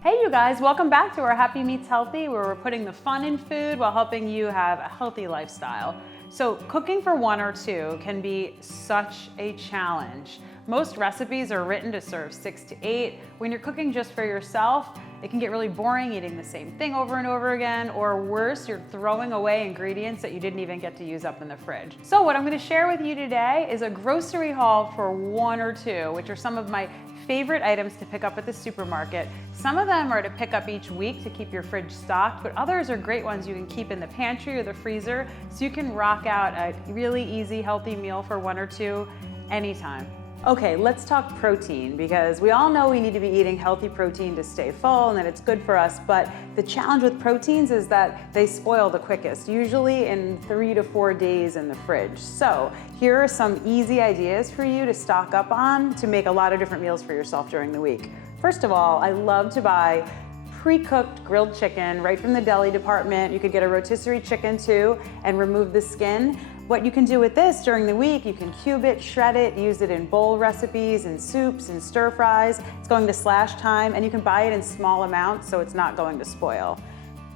Hey you guys, welcome back to our Happy Meets Healthy, where we're putting the fun in food while helping you have a healthy lifestyle. So cooking for one or two can be such a challenge. Most recipes are written to serve 6 to 8. When you're cooking just for yourself, it can get really boring eating the same thing over and over again, or worse, you're throwing away ingredients that you didn't even get to use up in the fridge. So what I'm going to share with you today is a grocery haul for one or two, which are some of my favorite items to pick up at the supermarket. Some of them are to pick up each week to keep your fridge stocked, but others are great ones you can keep in the pantry or the freezer so you can rock out a really easy, healthy meal for one or two anytime. Okay, let's talk protein, because we all know we need to be eating healthy protein to stay full and that it's good for us, but the challenge with proteins is that they spoil the quickest, usually in 3 to 4 days in the fridge. So here are some easy ideas for you to stock up on to make a lot of different meals for yourself during the week. First of all, I love to buy pre-cooked grilled chicken right from the deli department. You could get a rotisserie chicken too and remove the skin. What you can do with this during the week, you can cube it, shred it, use it in bowl recipes, in soups, in stir fries. It's going to slash time, and you can buy it in small amounts so it's not going to spoil.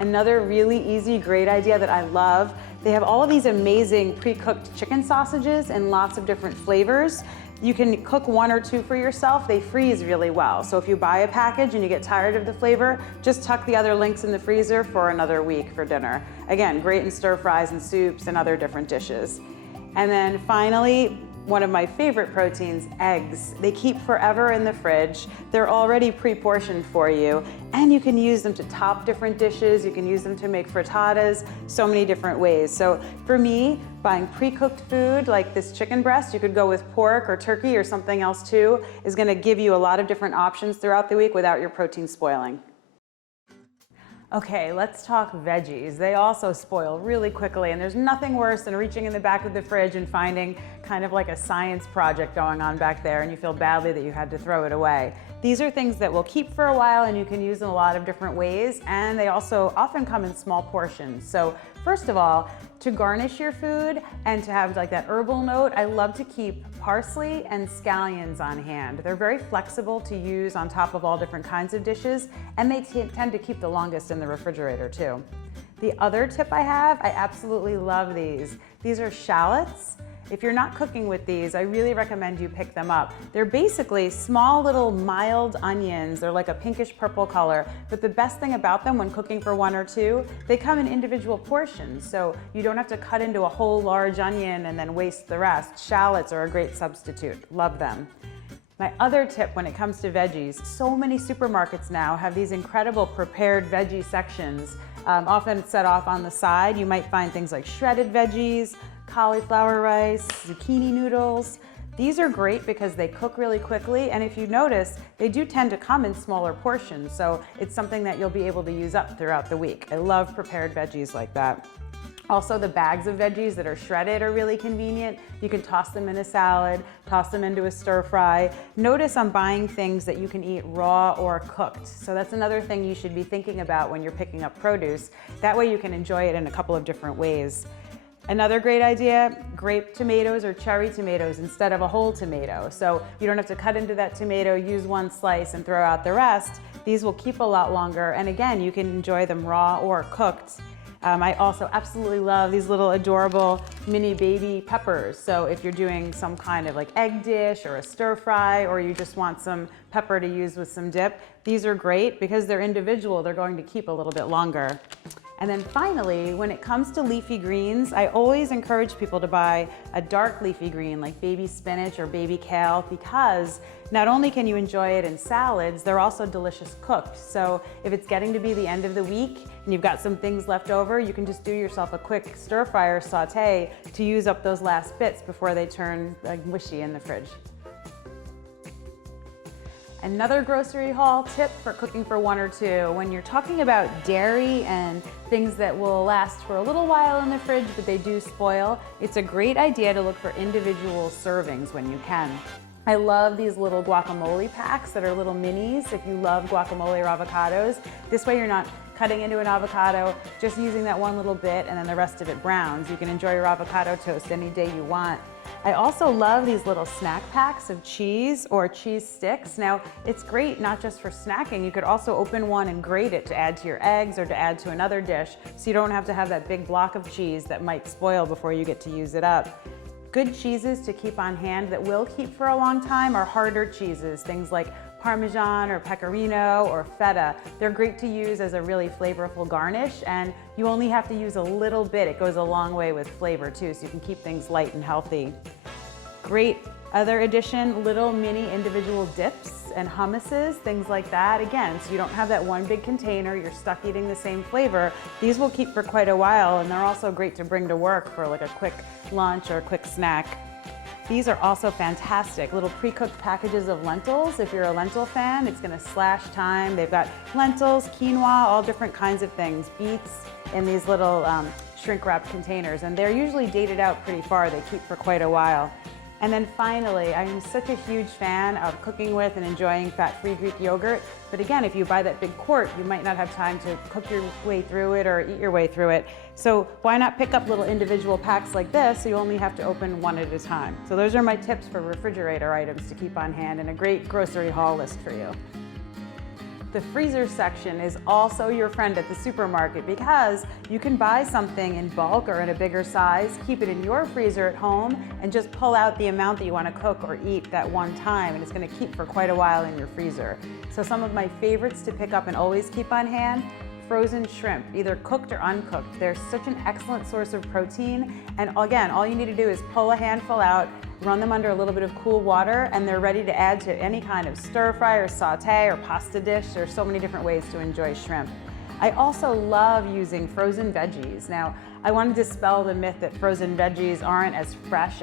Another really easy, great idea that I love, they have all of these amazing pre-cooked chicken sausages in lots of different flavors. You can cook one or two for yourself. They freeze really well. So if you buy a package and you get tired of the flavor, just tuck the other links in the freezer for another week for dinner. Again, great in stir fries and soups and other different dishes. And then finally, one of my favorite proteins, eggs. They keep forever in the fridge. They're already pre-portioned for you, and you can use them to top different dishes. You can use them to make frittatas, so many different ways. So for me, buying pre-cooked food like this chicken breast, you could go with pork or turkey or something else too, is gonna give you a lot of different options throughout the week without your protein spoiling. Okay, let's talk veggies. They also spoil really quickly, and there's nothing worse than reaching in the back of the fridge and finding kind of like a science project going on back there, and you feel badly that you had to throw it away. These are things that will keep for a while, and you can use in a lot of different ways, and they also often come in small portions. So first of all, to garnish your food and to have like that herbal note, I love to keep parsley and scallions on hand. They're very flexible to use on top of all different kinds of dishes, and they tend to keep the longest in the refrigerator too. The other tip I have, I absolutely love these. These are shallots. If you're not cooking with these, I really recommend you pick them up. They're basically small little mild onions. They're like a pinkish purple color, but the best thing about them when cooking for one or two, they come in individual portions, so you don't have to cut into a whole large onion and then waste the rest. Shallots are a great substitute. Love them. My other tip when it comes to veggies, so many supermarkets now have these incredible prepared veggie sections, often set off on the side. You might find things like shredded veggies, cauliflower rice, zucchini noodles. These are great because they cook really quickly, and if you notice, they do tend to come in smaller portions, so it's something that you'll be able to use up throughout the week. I love prepared veggies like that. Also, the bags of veggies that are shredded are really convenient. You can toss them in a salad, toss them into a stir fry. Notice I'm buying things that you can eat raw or cooked. So that's another thing you should be thinking about when you're picking up produce. That way you can enjoy it in a couple of different ways. Another great idea, grape tomatoes or cherry tomatoes instead of a whole tomato. So you don't have to cut into that tomato, use one slice and throw out the rest. These will keep a lot longer, and again, you can enjoy them raw or cooked. I also absolutely love these little adorable mini baby peppers. So if you're doing some kind of like egg dish or a stir fry, or you just want some pepper to use with some dip, these are great because they're individual. They're going to keep a little bit longer. And then finally, when it comes to leafy greens, I always encourage people to buy a dark leafy green like baby spinach or baby kale, because not only can you enjoy it in salads, they're also delicious cooked. So if it's getting to be the end of the week and you've got some things left over, you can just do yourself a quick stir fry or saute to use up those last bits before they turn mushy in the fridge. Another grocery haul tip for cooking for one or two. When you're talking about dairy and things that will last for a little while in the fridge, but they do spoil, it's a great idea to look for individual servings when you can. I love these little guacamole packs that are little minis if you love guacamole or avocados. This way you're not cutting into an avocado, just using that one little bit and then the rest of it browns. You can enjoy your avocado toast any day you want. I also love these little snack packs of cheese or cheese sticks. Now, it's great not just for snacking. You could also open one and grate it to add to your eggs or to add to another dish, so you don't have to have that big block of cheese that might spoil before you get to use it up. Good cheeses to keep on hand that will keep for a long time are harder cheeses, things like Parmesan or Pecorino or Feta. They're great to use as a really flavorful garnish, and you only have to use a little bit. It goes a long way with flavor too, so you can keep things light and healthy. Great other addition, little mini individual dips and hummuses, things like that. Again, so you don't have that one big container, you're stuck eating the same flavor. These will keep for quite a while, and they're also great to bring to work for like a quick lunch or a quick snack. These are also fantastic, little pre-cooked packages of lentils. If you're a lentil fan, it's gonna slash time. They've got lentils, quinoa, all different kinds of things, beets in these little shrink-wrapped containers, and they're usually dated out pretty far. They keep for quite a while. And then finally, I am such a huge fan of cooking with and enjoying fat-free Greek yogurt. But again, if you buy that big quart, you might not have time to cook your way through it or eat your way through it. So why not pick up little individual packs like this so you only have to open one at a time? So those are my tips for refrigerator items to keep on hand and a great grocery haul list for you. The freezer section is also your friend at the supermarket because you can buy something in bulk or in a bigger size, keep it in your freezer at home, and just pull out the amount that you want to cook or eat that one time, and it's going to keep for quite a while in your freezer. So some of my favorites to pick up and always keep on hand: frozen shrimp, either cooked or uncooked. They're such an excellent source of protein, and again, all you need to do is pull a handful out, run them under a little bit of cool water, and they're ready to add to any kind of stir fry or saute or pasta dish. There's so many different ways to enjoy shrimp. I also love using frozen veggies. Now, I want to dispel the myth that frozen veggies aren't as fresh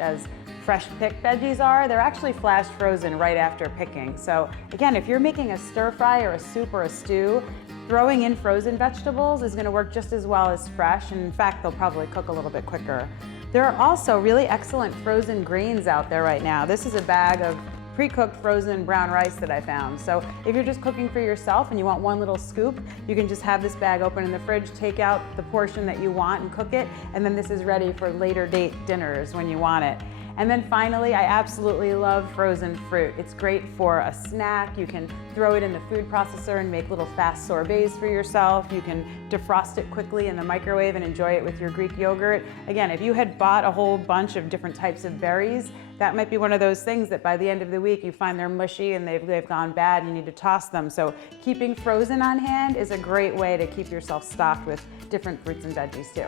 picked veggies are. They're actually flash frozen right after picking. So again, if you're making a stir fry or a soup or a stew, throwing in frozen vegetables is going to work just as well as fresh, and in fact, they'll probably cook a little bit quicker. There are also really excellent frozen grains out there right now. This is a bag of pre-cooked frozen brown rice that I found. So if you're just cooking for yourself and you want one little scoop, you can just have this bag open in the fridge, take out the portion that you want and cook it, and then this is ready for later date dinners when you want it. And then finally, I absolutely love frozen fruit. It's great for a snack. You can throw it in the food processor and make little fast sorbets for yourself. You can defrost it quickly in the microwave and enjoy it with your Greek yogurt. Again, if you had bought a whole bunch of different types of berries, that might be one of those things that by the end of the week you find they're mushy and they've gone bad and you need to toss them. So keeping frozen on hand is a great way to keep yourself stocked with different fruits and veggies too.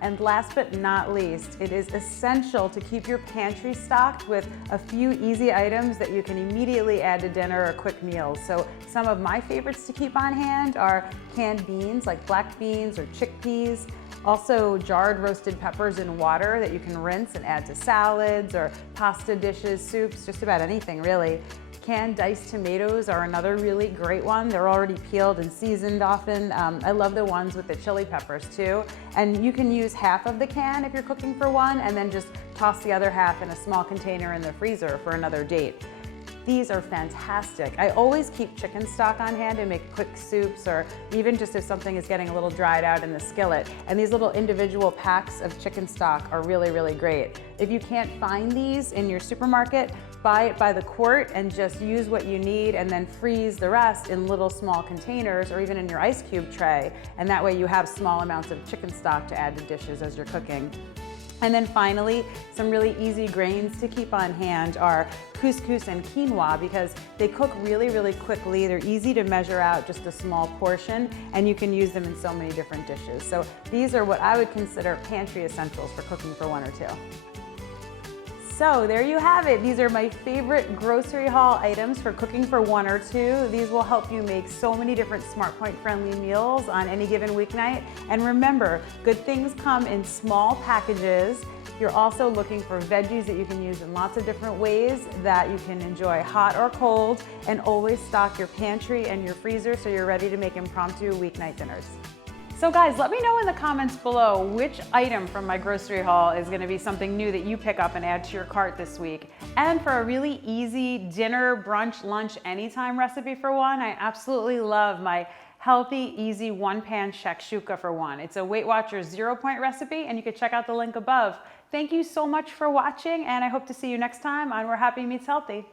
And last but not least, it is essential to keep your pantry stocked with a few easy items that you can immediately add to dinner or quick meals. So some of my favorites to keep on hand are canned beans like black beans or chickpeas, also jarred roasted peppers in water that you can rinse and add to salads or pasta dishes, soups, just about anything really. Canned diced tomatoes are another really great one. They're already peeled and seasoned often. I love the ones with the chili peppers too. And you can use half of the can if you're cooking for one and then just toss the other half in a small container in the freezer for another date. These are fantastic. I always keep chicken stock on hand to make quick soups or even just if something is getting a little dried out in the skillet. And these little individual packs of chicken stock are really, really great. If you can't find these in your supermarket, buy it by the quart and just use what you need and then freeze the rest in little small containers or even in your ice cube tray. And that way you have small amounts of chicken stock to add to dishes as you're cooking. And then finally, some really easy grains to keep on hand are couscous and quinoa because they cook really, really quickly. They're easy to measure out just a small portion, and you can use them in so many different dishes. So these are what I would consider pantry essentials for cooking for one or two. So there you have it. These are my favorite grocery haul items for cooking for one or two. These will help you make so many different SmartPoint friendly meals on any given weeknight. And remember, good things come in small packages. You're also looking for veggies that you can use in lots of different ways that you can enjoy hot or cold, and always stock your pantry and your freezer so you're ready to make impromptu weeknight dinners. So guys, let me know in the comments below which item from my grocery haul is gonna be something new that you pick up and add to your cart this week. And for a really easy dinner, brunch, lunch, anytime recipe for one, I absolutely love my healthy, easy one-pan shakshuka for one. It's a Weight Watchers 0 point recipe, and you can check out the link above Thank you so much for watching, and I hope to see you next time on Where Happy Meets Healthy.